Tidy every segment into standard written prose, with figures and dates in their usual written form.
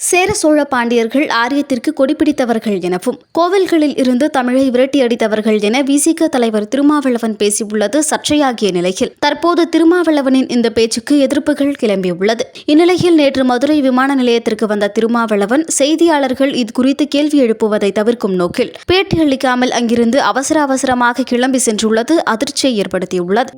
சேர சோழ பாண்டியர்கள் ஆரியத்திற்கு கொடிபிடித்தவர்கள் எனவும் கோவில்களில் இருந்து தமிழை விரட்டியடித்தவர்கள் என விசிக தலைவர் திருமாவளவன் பேசியுள்ளது சர்ச்சையாகிய நிலையில் தற்போது திருமாவளவனின் இந்த பேச்சுக்கு எதிர்ப்புகள் கிளம்பியுள்ளது. இந்நிலையில் நேற்று மதுரை விமான நிலையத்திற்கு வந்த திருமாவளவன் செய்தியாளர்கள் இது குறித்து கேள்வி எழுப்புவதை தவிர்க்கும் நோக்கில் பேட்டியளிக்காமல் அங்கிருந்து அவசரமாக கிளம்பி சென்றுள்ளது அதிர்ச்சியை ஏற்படுத்தியுள்ளது.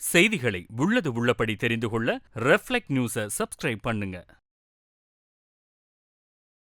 செய்திகளை உள்ளது உள்ளபடி தெரிந்து கொள்ள ரெஃப்ளெக்ட் நியூஸை சப்ஸ்கிரைப் பண்ணுங்க.